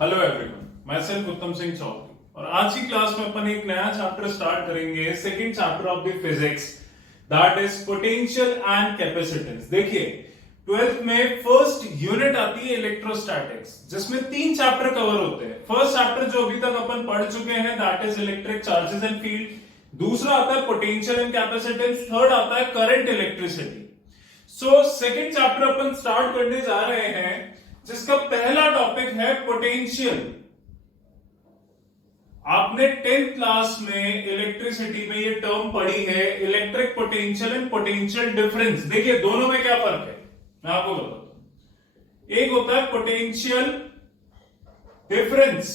Hello everyone, मैं self उत्तम सिंह चौधरी और आज की क्लास में अपन एक नया चैप्टर स्टार्ट करेंगे, second chapter of the physics, that is potential and capacitance. देखिए 12th में फर्स्ट यूनिट आती है इलेक्ट्रोस्टैटिक्स, जिसमें 3 चैप्टर कवर होते हैं। फर्स्ट चैप्टर जो अभी तक अपन पढ़ चुके हैं that is electric charges and field, दूसरा आता है पोटेंशियल एंड कैपेसिटेंस, थर्ड आता है current electricity. So second chapter अपन स्टार्ट करने जा रहे हैं जिसका पहला टॉपिक है पोटेंशियल। आपने 10th क्लास में इलेक्ट्रिसिटी में ये टर्म पढ़ी है, electric potential and potential difference. देखिए दोनों में क्या फर्क है मैं आपको बताता हूं। एक होता है पोटेंशियल डिफरेंस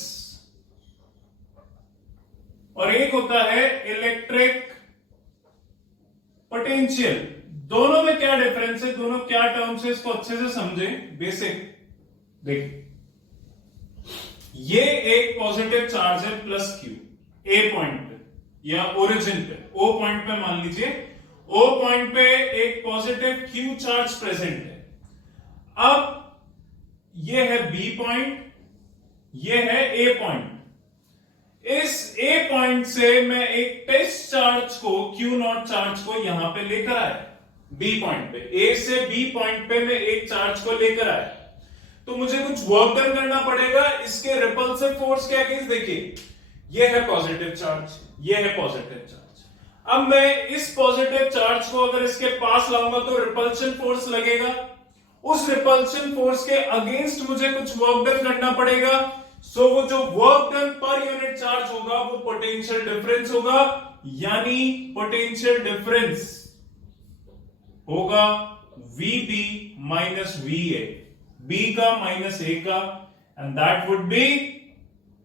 और एक होता है इलेक्ट्रिक पोटेंशियल। दोनों में क्या डिफरेंस है, दोनों क्या टर्म्स है, इसको अच्छे से समझें। बेसिक देखिए, ये एक पॉजिटिव चार्ज है प्लस क्यू ए पॉइंट पे या ओरिजिन पे, ओ पॉइंट पे मान लीजिए, ओ पॉइंट पे एक पॉजिटिव क्यू चार्ज प्रेजेंट है। अब ये है बी पॉइंट, ये है ए पॉइंट। इस ए पॉइंट से मैं एक टेस्ट चार्ज को, क्यू नॉट चार्ज को यहां पे लेकर आया बी पॉइंट पे। ए से बी पॉइंट पे मैं एक चार्ज को लेकर आया, तो मुझे कुछ वर्क डन करना पड़ेगा इसके रिपल्सिव फोर्स के अगेंस्ट। देखिए ये है पॉजिटिव चार्ज, ये है पॉजिटिव चार्ज। अब मैं इस पॉजिटिव चार्ज को अगर इसके पास लाऊंगा तो रिपल्शन फोर्स लगेगा, उस रिपल्शन फोर्स के अगेंस्ट मुझे कुछ वर्क डन करना पड़ेगा। सो वो जो work done per unit charge होगा वो पोटेंशियल डिफरेंस होगा, यानी पोटेंशियल डिफरेंस होगा VB माइनस VA, B का माइनस A का, and that would be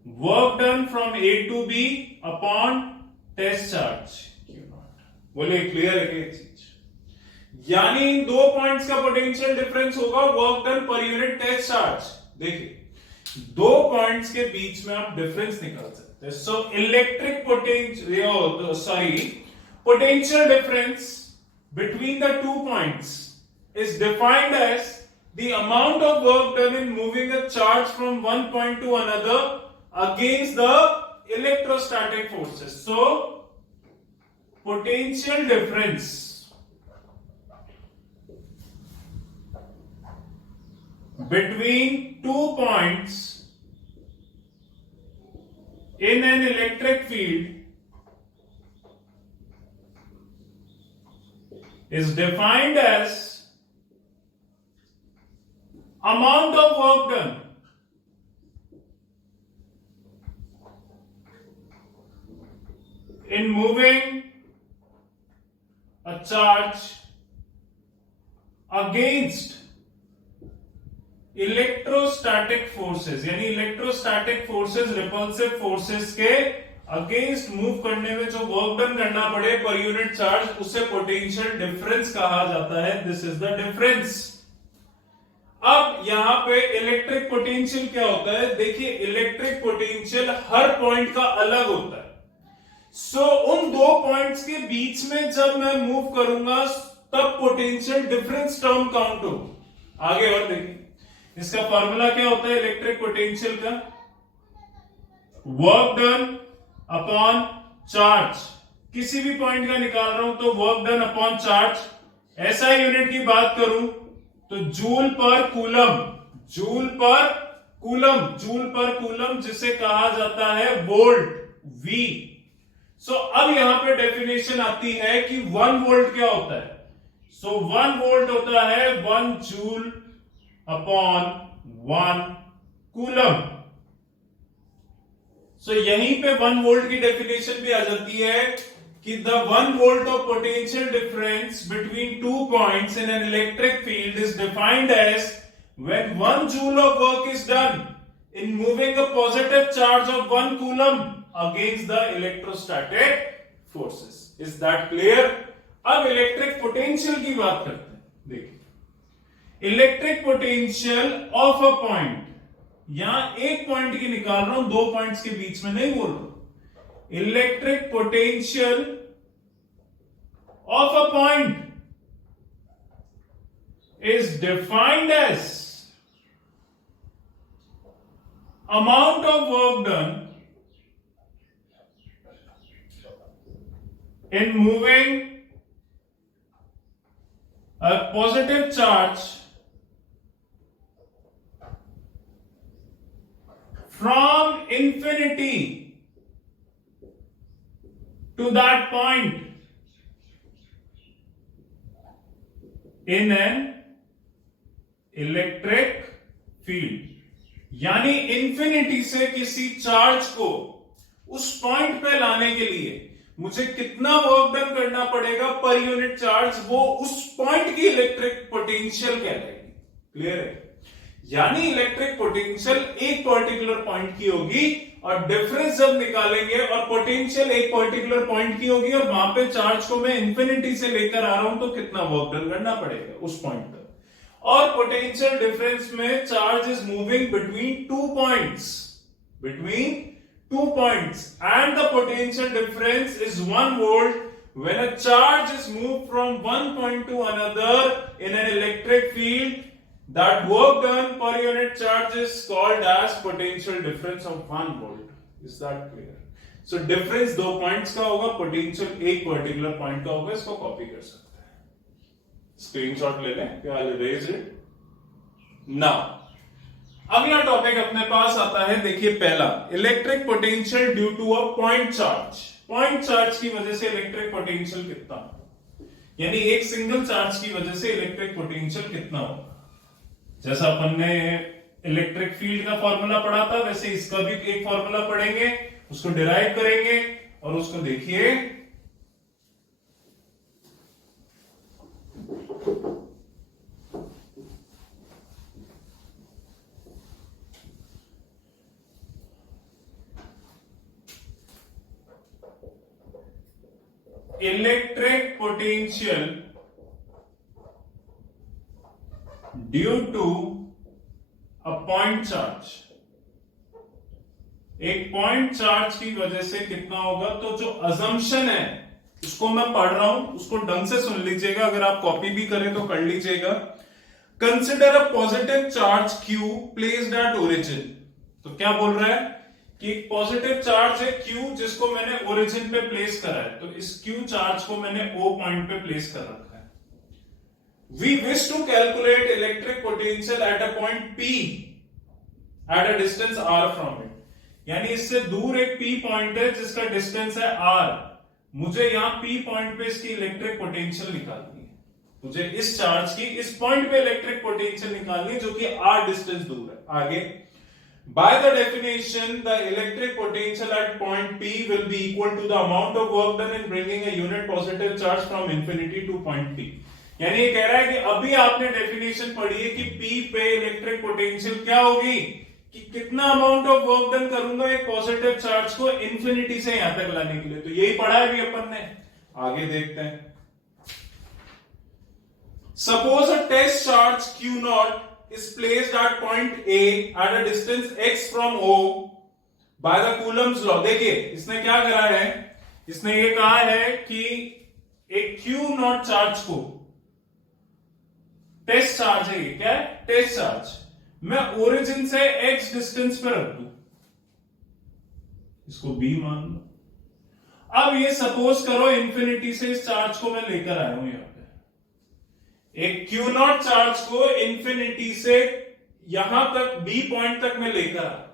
work done from A to B upon test charge Q nought. बोले क्लियर है ये चीज? यानी इन दो पॉइंट्स का पोटेंशियल डिफरेंस होगा work done per unit test charge. देखिए दो पॉइंट्स के बीच में आप डिफरेंस निकाल सकते हैं। So electric potential difference between the 2 points is defined as the amount of work done in moving a charge from one point to another against the electrostatic forces. So potential difference between 2 points in an electric field is defined as amount of work done in moving a charge against electrostatic forces, यानी electrostatic forces repulsive forces के against move करने में जो work done करना पड़े पर unit charge, उसे potential difference कहा जाता है। This is the difference. अब यहां पे इलेक्ट्रिक पोटेंशियल क्या होता है? देखिए इलेक्ट्रिक पोटेंशियल हर पॉइंट का अलग होता है। सो उन दो पॉइंट्स के बीच में जब मैं मूव करूंगा तब पोटेंशियल डिफरेंस टर्म काउंट हो। आगे और देखिए इसका फॉर्मूला क्या होता है इलेक्ट्रिक पोटेंशियल का? Work done upon charge. किसी भी पॉइंट का निकाल रहा हूं तो वर्क डन अपॉन चार्ज। ऐसा यूनिट की बात करूं तो जूल पर कूलम, जूल पर कूलम, जूल पर कूलम, जिसे कहा जाता है वोल्ट, V। सो अब यहां पे डेफिनेशन आती है कि 1 वोल्ट क्या होता है? सो 1 वोल्ट होता है 1 जूल अपॉन 1 कूलम। सो यहीं पे 1 वोल्ट की डेफिनेशन भी आ जाती है कि the 1 volt of potential difference between 2 points in an electric field is defined as when 1 joule of work is done in moving a positive charge of 1 coulomb against the electrostatic forces. Is that clear? अब electric potential की बात करते हैं। देखिए electric potential of a point, यहां एक point की निकाल रहा हूं, दो पॉइंट्स के बीच में नहीं बोल रहा। Electric potential of a point is defined as amount of work done in moving a positive charge from infinity to that point in an electric field, यानी इंफिनिटी से किसी चार्ज को उस पॉइंट पे लाने के लिए मुझे कितना वर्क डन करना पड़ेगा पर यूनिट चार्ज, वो उस पॉइंट की इलेक्ट्रिक पोटेंशियल कहलाएगी। क्लियर है? यानी इलेक्ट्रिक पोटेंशियल एक पर्टिकुलर पॉइंट की होगी और डिफरेंस जब निकालेंगे और पोटेंशियल एक पर्टिकुलर पॉइंट की होगी और वहां पे चार्ज को मैं इंफिनिटी से लेकर आ रहा हूं तो कितना वर्क डन करना पड़ेगा उस पॉइंट पर। और पोटेंशियल डिफरेंस में charge is moving between two points and the potential difference is 1 volt when a charge is moved from one point to another in an electric field. That work done per unit charge is called as potential difference of 1 volt. Is that clear? So difference दो points का होगा, potential एक particular point का होगा। इसको copy कर सकते हैं, स्क्रीनशॉट ले लें। I'll erase it. Now अगला टॉपिक अपने पास आता है, देखिए पहला, electric potential due to a point charge. Point charge की वजह से इलेक्ट्रिक पोटेंशियल कितना, यानी एक सिंगल चार्ज की वजह से इलेक्ट्रिक पोटेंशियल कितना होगा। जैसा अपन ने इलेक्ट्रिक फील्ड का फॉर्मूला पढ़ा था, वैसे इसका भी एक फॉर्मूला पढ़ेंगे, उसको डिराइव करेंगे और उसको देखिए electric potential due to a point charge. एक पॉइंट चार्ज की वजह से कितना होगा, तो जो अजम्पशन है उसको मैं पढ़ रहा हूं, उसको ढंग से सुन लीजिएगा, अगर आप कॉपी भी करें तो कर लीजिएगा। Consider a positive charge Q placed at origin. तो क्या बोल रहा है कि एक पॉजिटिव चार्ज है Q जिसको मैंने ओरिजिन पे प्लेस करा है, तो इस Q चार्ज को मैंने O पॉइंट पे प्लेस कर रखा है। We wish to calculate electric potential at a point P at a distance R from it. यानी इससे दूर एक P पॉइंट है जिसका डिस्टेंस है R। मुझे यहां P पॉइंट पे इसकी इलेक्ट्रिक पोटेंशियल निकालनी है, मुझे इस चार्ज की इस पॉइंट पे इलेक्ट्रिक पोटेंशियल निकालनी है जो कि R डिस्टेंस दूर है। आगे, by the definition the electric potential at point P will be equal to the amount of work done in bringing a unit positive charge from infinity to point P। यानी ये कह रहा है कि अभी आपने डेफिनेशन पढ़ी है कि P पे इलेक्ट्रिक पोटेंशियल क्या होगी, कि कितना अमाउंट ऑफ वर्क डन करूंगा एक पॉजिटिव चार्ज को इंफिनिटी से यहां तक लाने के लिए। तो यही पढ़ा है भी अपन ने। आगे देखते हैं, suppose a test charge Q nought is placed at point A at a distance x from O by the Coulomb's law। देखिए इसने क्या करा है, इसने ये कहा है कि एक Q नॉट चार्ज को, टेस्ट चार्ज है ये, क्या है, टेस्ट चार्ज, मैं ओरिजिन से x डिस्टेंस पे रख दूं, इसको B मान लो। अब ये सपोज करो इंफिनिटी से इस चार्ज को मैं लेकर आया हूं यहां पे, एक Q नॉट चार्ज को इंफिनिटी से यहां तक B पॉइंट तक मैं लेकर आया,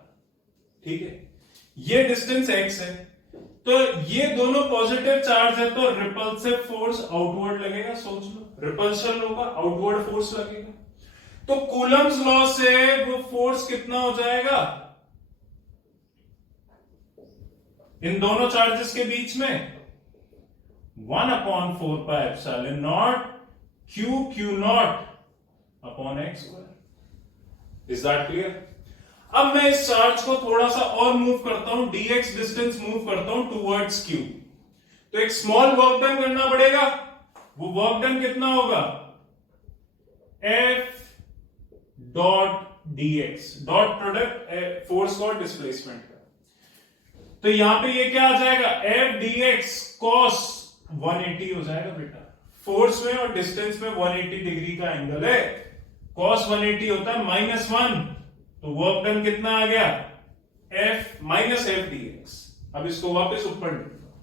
ठीक है, ये डिस्टेंस x है, तो ये दोनों पॉजिटिव चार्ज है, तो रिपल्सिव फोर्स आउटवर्ड लगेगा। सोच लो, रिपल्शन होगा, आउटवर्ड फोर्स लगेगा, तो कूलम्स लॉ से वो फोर्स कितना हो जाएगा इन दोनों चार्जेस के बीच में, 1/4 pi epsilon not Q not upon x square. Is that clear? अब मैं इस चार्ज को थोड़ा सा और मूव करता हूं, dx डिस्टेंस मूव करता हूं टुवर्ड्स Q, तो एक स्मॉल वर्क डन करना पड़ेगा। वो वर्क डन कितना होगा, F dot dx, dot product force और डिस्प्लेसमेंट का, तो यहां पे ये क्या आ जाएगा, F dx cos 180 हो जाएगा बेटा। फोर्स में और डिस्टेंस में 180 डिग्री का एंगल है, cos 180 होता है -1, तो वर्क डन कितना आ गया, F minus f d x. अब इसको वापस ऊपर लिखता हूं,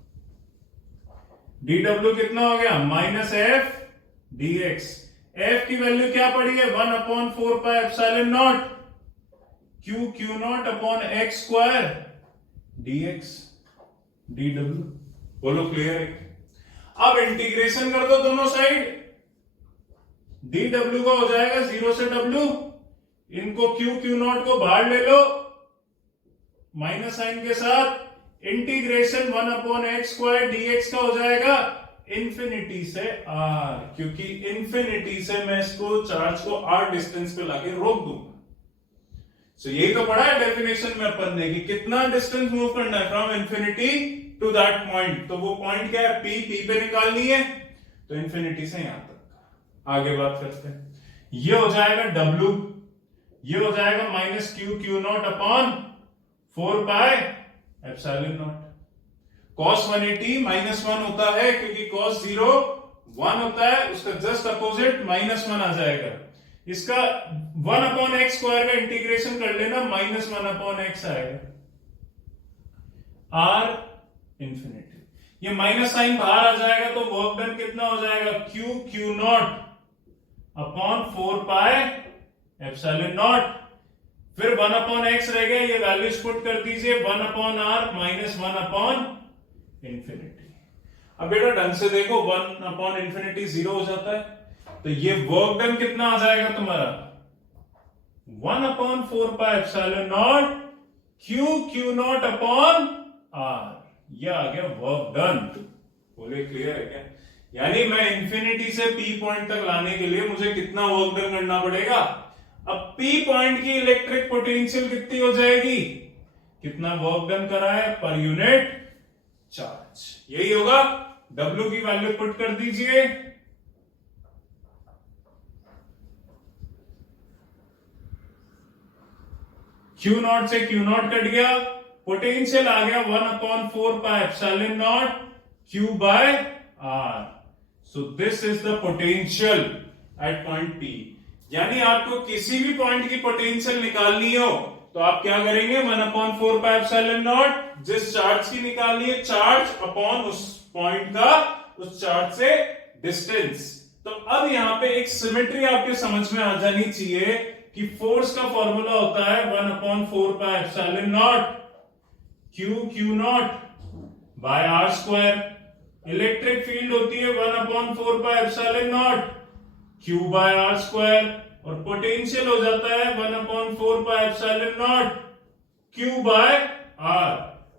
डी डब्ल्यू कितना हो गया minus f d x. F की वैल्यू क्या पड़ी है 1/4πε0 q naught upon x square dx dw। बोलो क्लियर है? अब इंटीग्रेशन कर दो दोनों साइड, dw का हो जाएगा 0 से w, इनको क्यू नॉट को बाहर ले लो माइनस साइन के साथ, इंटीग्रेशन 1/x² dx का हो जाएगा इंफिनिटी से r, क्योंकि इंफिनिटी से मैं इसको चार्ज को r डिस्टेंस पे लाके रोक दूंगा। So, यही तो पढ़ा है डेफिनेशन में अपन ने कि कितना डिस्टेंस मूव करना है from infinity to that point. तो वो पॉइंट क्या है पी पे निकालनी है, तो इंफिनिटी से यहां तक। आगे बात करते हैं, ये हो जाएगा W, ये हो जाएगा minus q naught upon 4πε0। cos 180 -1 होता है क्योंकि cos 0 1 होता है, उसका जस्ट अपोजिट -1 आ जाएगा। इसका 1/x² का इंटीग्रेशन कर लेना, -1/x आएगा r इंफिनिटी। ये माइनस साइन बाहर आ जाएगा तो वर्क डन कितना हो जाएगा क्यू नॉट अपॉन 4πε0। फिर 1/x रह गया, ये वैल्यूज पुट कर दीजिए 1/r -1/इंफिनिटी। अब बेटा ढंग से देखो 1/इंफिनिटी 0 हो जाता है, तो ये वर्क डन कितना आ जाएगा तुम्हारा 1/4πε0 क्यू नॉट अपॉन r। ये आ गया वर्क डन। बोले क्लियर है क्या? यानी मैं इंफिनिटी से पी पॉइंट तक लाने के लिए मुझे कितना वर्क डन करना पड़ेगा। अब पी पॉइंट की इलेक्ट्रिक पोटेंशियल कितनी हो जाएगी, कितना वर्क डन करा है पर यूनिट चार्ज, यही होगा। W की वैल्यू पुट कर दीजिए, क्यू नॉट से क्यू नॉट कट गया, पोटेंशियल आ गया 1/4πε0 q by r. So this is the potential at point P। यानी आपको किसी भी पॉइंट की पोटेंशियल निकालनी हो तो आप क्या करेंगे 1/4πε0, जिस चार्ज की निकालनी है चार्ज अपॉन उस पॉइंट का उस चार्ज से डिस्टेंस। तो अब यहां पे एक सिमेट्री आपके समझ में आ जानी चाहिए कि फोर्स का फॉर्मूला होता है 1/4πε0 q naught by r square. Electric field होती है 1/4πε0 क्यू बाय आर स्क्वायर, और पोटेंशियल हो जाता है 1/4πε0 क्यू बाय आर।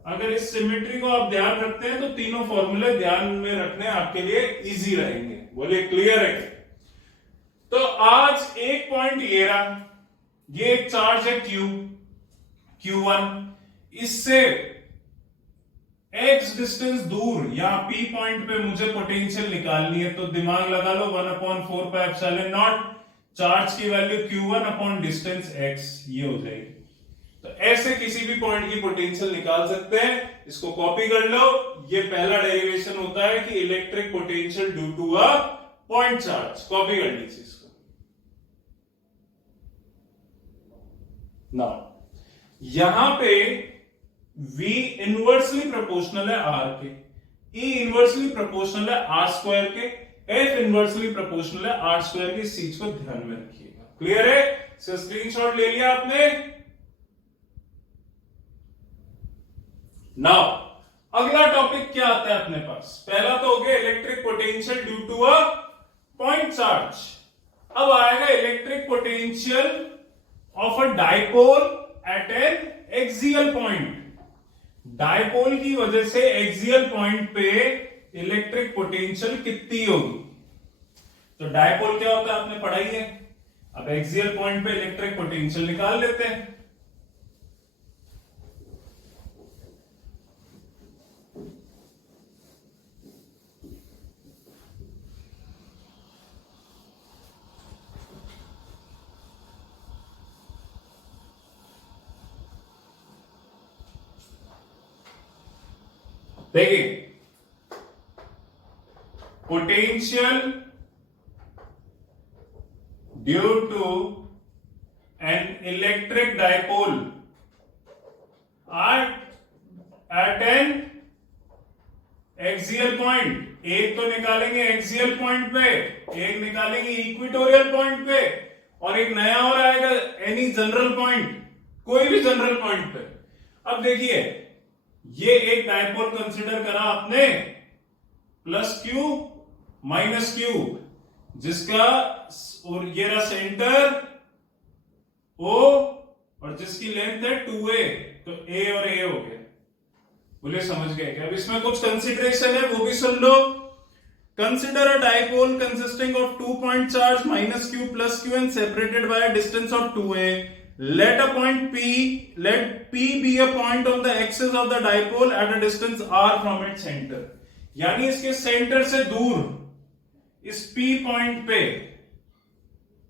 अगर इस सिमेट्री को आप ध्यान रखते हैं तो तीनों फॉर्मूले ध्यान में रखने आपके लिए इजी रहेंगे। बोले क्लियर है? तो आज एक पॉइंट ये रहा, ये एक चार्ज है Q1, इससे x डिस्टेंस दूर यहां P पॉइंट पे मुझे पोटेंशियल निकालनी है, तो दिमाग लगा लो 1/4πε0 चार्ज की value Q1 upon distance x, ये हो जाएगी। तो ऐसे किसी भी पॉइंट की पोटेंशियल निकाल सकते हैं। इसको कॉपी कर लो, ये पहला डेरिवेशन होता है कि electric potential due to a point charge. Copy कर लीजिए इसको। नाउ यहां पे V इनवर्सली प्रोपोर्शनल है R के, E इनवर्सली प्रोपोर्शनल है R स्क्वायर के, F इनवर्सली प्रोपोर्शनल है R स्क्वायर के। इस चीज को ध्यान में रखिएगा। क्लियर है? सो स्क्रीनशॉट ले लिया आपने। नाउ अगला टॉपिक क्या आता है अपने पास? पहला तो हो गया electric potential due to a point charge. अब आएगा electric potential of a dipole at an axial point. Dipole की वजह से एक्सियल पॉइंट पे इलेक्ट्रिक पोटेंशियल कितनी होगी? तो डाइपोल क्या होता है आपने पढ़ाई है। अब एक्सियल पॉइंट पे इलेक्ट्रिक पोटेंशियल निकाल लेते हैं। देखिए potential due to an electric dipole at an axial point. एक तो निकालेंगे एक्सियल पॉइंट पे, एक निकालेंगे इक्वेटोरियल पॉइंट पे, और एक नया और आएगा एनी जनरल पॉइंट, कोई भी जनरल पॉइंट पे। अब देखिए ये एक डायपोल कंसीडर करा आपने प्लस क्यू माइनस क्यू, जिसका और ये रहा सेंटर ओ और जिसकी लेंथ है 2a, तो a और a हो गया। बोले समझ गए क्या? अब इसमें कुछ कंसीडरेशन है वो भी सुन लो। Consider a dipole consisting of 2 point charge minus q plus q and separated by a distance of 2a। Let a point P, let P be a point on the axis of the dipole at a distance r from its center। यानी इसके centre से दूर इस P point पे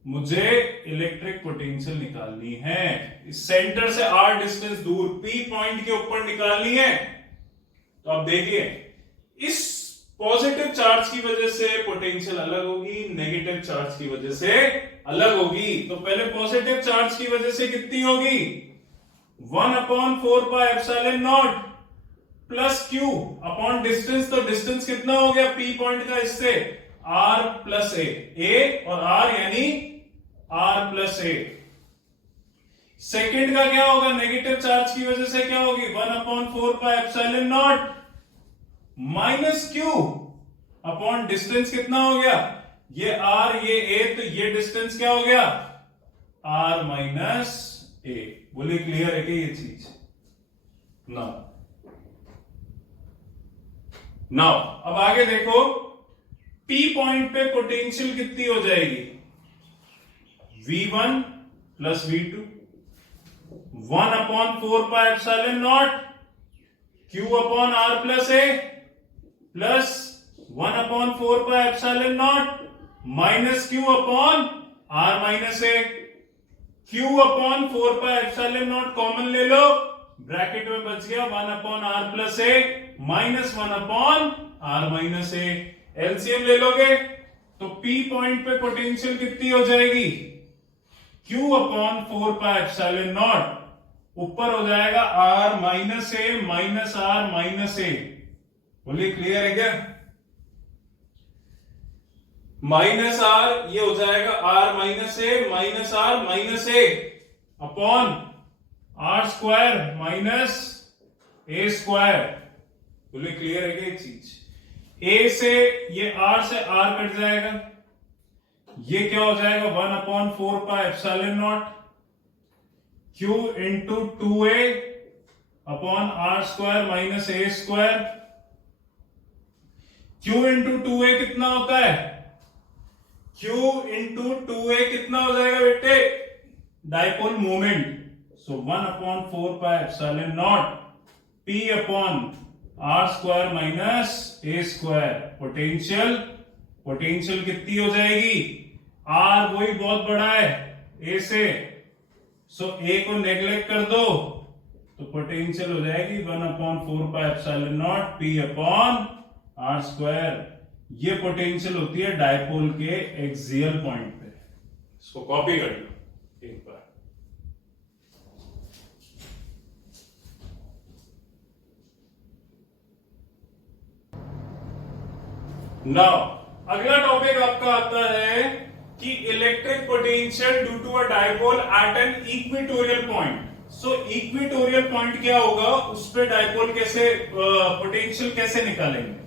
मुझे electric potential निकालनी है। इस सेंटर से r डिस्टेंस दूर P पॉइंट के ऊपर निकालनी है। तो अब देखिए इस पॉजिटिव चार्ज की वजह से पोटेंशियल अलग होगी, नेगेटिव चार्ज की वजह से अलग होगी। तो पहले पॉजिटिव चार्ज की वजह से कितनी होगी? 1/4πε0 प्लस q अपॉन डिस्टेंस। तो डिस्टेंस कितना हो गया P पॉइंट का इससे? r प्लस a और r यानी r प्लस a। सेकेंड का क्या होगा? नेगेटिव चार्ज की वजह से क्या होगी? 1/4πε0 माइनस q अपॉन डिस्टेंस कितना हो गया? ये r ये a, तो ये डिस्टेंस क्या हो गया? r minus a। बोले क्लियर है कि ये चीज? नाउ अब आगे देखो P पॉइंट पे पोटेंशियल कितनी हो जाएगी? V1 plus V2 1/4πε0 q upon r plus a plus 1/4πε0 minus q upon r minus a। q upon 4πε0 common ले लो, ब्रैकेट में बच गया 1/r plus a minus 1/r minus a। LCM ले लोगे तो P पॉइंट पे पोटेंशियल कितनी हो जाएगी? q अपॉन 4πε0 ऊपर हो जाएगा r minus a minus r minus a। बोलिए क्लियर है क्या? माइनस r ये हो जाएगा r minus a minus r minus a upon r square minus a square. बोलिए क्लियर है क्या ये चीज? a से ये r से r कट जाएगा, ये क्या हो जाएगा? 1/4πε0 q into 2a upon r square minus a square. q into 2a कितना होता है? q इंटू 2a कितना हो जाएगा बेटे? Dipole moment. So 1/4πε0 p upon r square minus a square. Potential potential कितनी हो जाएगी? r वही बहुत बड़ा है a से, सो a को नेग्लेक्ट कर दो तो पोटेंशियल हो जाएगी 1/4πε0 p अपॉन r स्क्वायर। ये पोटेंशियल होती है डायपोल के एक्सियल पॉइंट पे। इसको कॉपी कर लो एक बार। नाउ अगला टॉपिक आपका आता है कि electric potential due to a dipole at an equatorial point. So equatorial point क्या होगा, उस पे डायपोल कैसे पोटेंशियल कैसे निकालेंगे?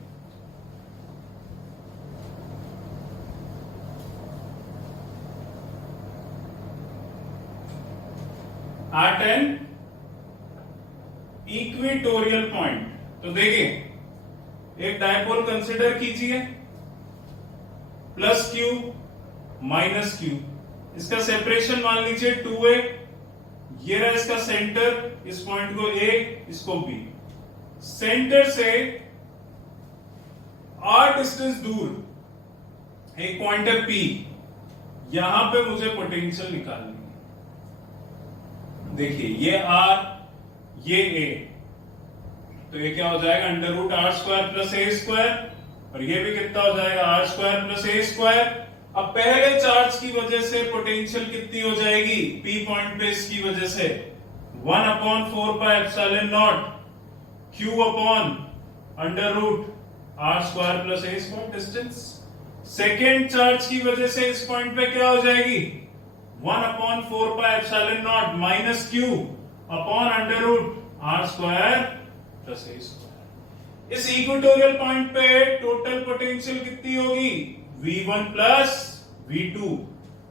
At an equatorial point. तो देखिए एक डायपोल कंसिडर कीजिए प्लस क्यू माइनस क्यू, इसका सेपरेशन मान लीजिए 2a, ये रहा इसका सेंटर, इस पॉइंट को a इसको b। सेंटर से r डिस्टेंस दूर एक पॉइंट है p, यहां पे मुझे पोटेंशियल निकालनी है। देखिए ये r ये a, तो ये क्या हो जाएगा? √r square plus a square, और ये भी कितना हो जाएगा? r square plus a square. अब पहले चार्ज की वजह से पोटेंशियल कितनी हो जाएगी P पॉइंट पे इसकी वजह से? 1/4πε0 q upon under root r square plus a square distance. Second charge की वजह से इस पॉइंट पे क्या हो जाएगी 1/4πε0 minus q upon under root r square plus a square. इस इक्वेटोरियल पॉइंट पे टोटल पोटेंशियल कितनी होगी V1 प्लस V2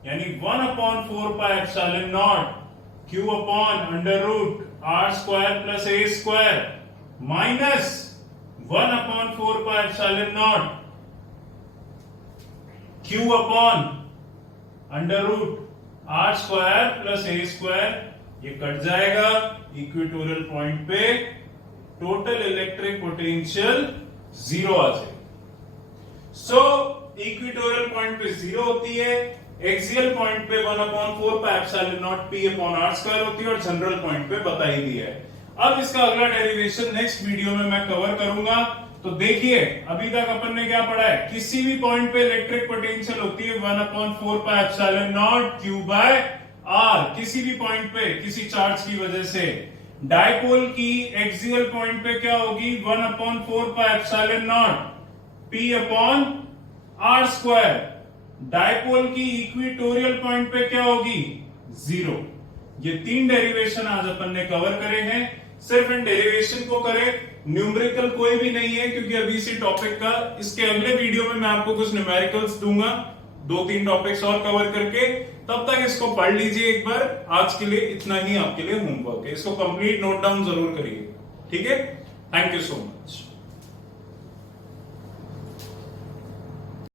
यानी 1/4πε0 q upon under root r square plus a square minus 1/4πε0 q upon under root r square plus a square. ये cut जाएगा, equatorial point पे total electric potential 0 आ जाएगी। So equatorial point पे 0 होती है, axial point पे 1/4πε0 p अपॉन आर स्क्वायर होती है और जनरल पॉइंट पे बता ही दिया है। अब इसका अगला डेरिवेशन नेक्स्ट वीडियो में मैं कवर करूंगा। तो देखिए अभी तक अपन ने क्या पढ़ा है, किसी भी पॉइंट पे इलेक्ट्रिक पोटेंशियल होती है 1/4πε0 q बाय आर, किसी भी पॉइंट पे किसी चार्ज की वजह से। डायपोल की एक्सियल पॉइंट पे क्या होगी 1/4πε0 p upon r square. Dipole की इक्वेटोरियल पॉइंट पे क्या होगी 0। ये 3 डेरिवेशन आज अपन ने कवर करे हैं। सिर्फ इन डेरिवेशन को करें, न्यूमेरिकल कोई भी नहीं है क्योंकि अभी इसी टॉपिक का इसके अगले वीडियो में मैं आपको कुछ न्यूमेरिकल्स दूंगा 2-3 टॉपिक्स और कवर करके। तब तक इसको पढ़ लीजिए एक बार। आज के लिए इतना ही आपके लिए होमवर्क है, इसको कंप्लीट नोट डाउन जरूर करिए। ठीक है, थैंक यू सो मच।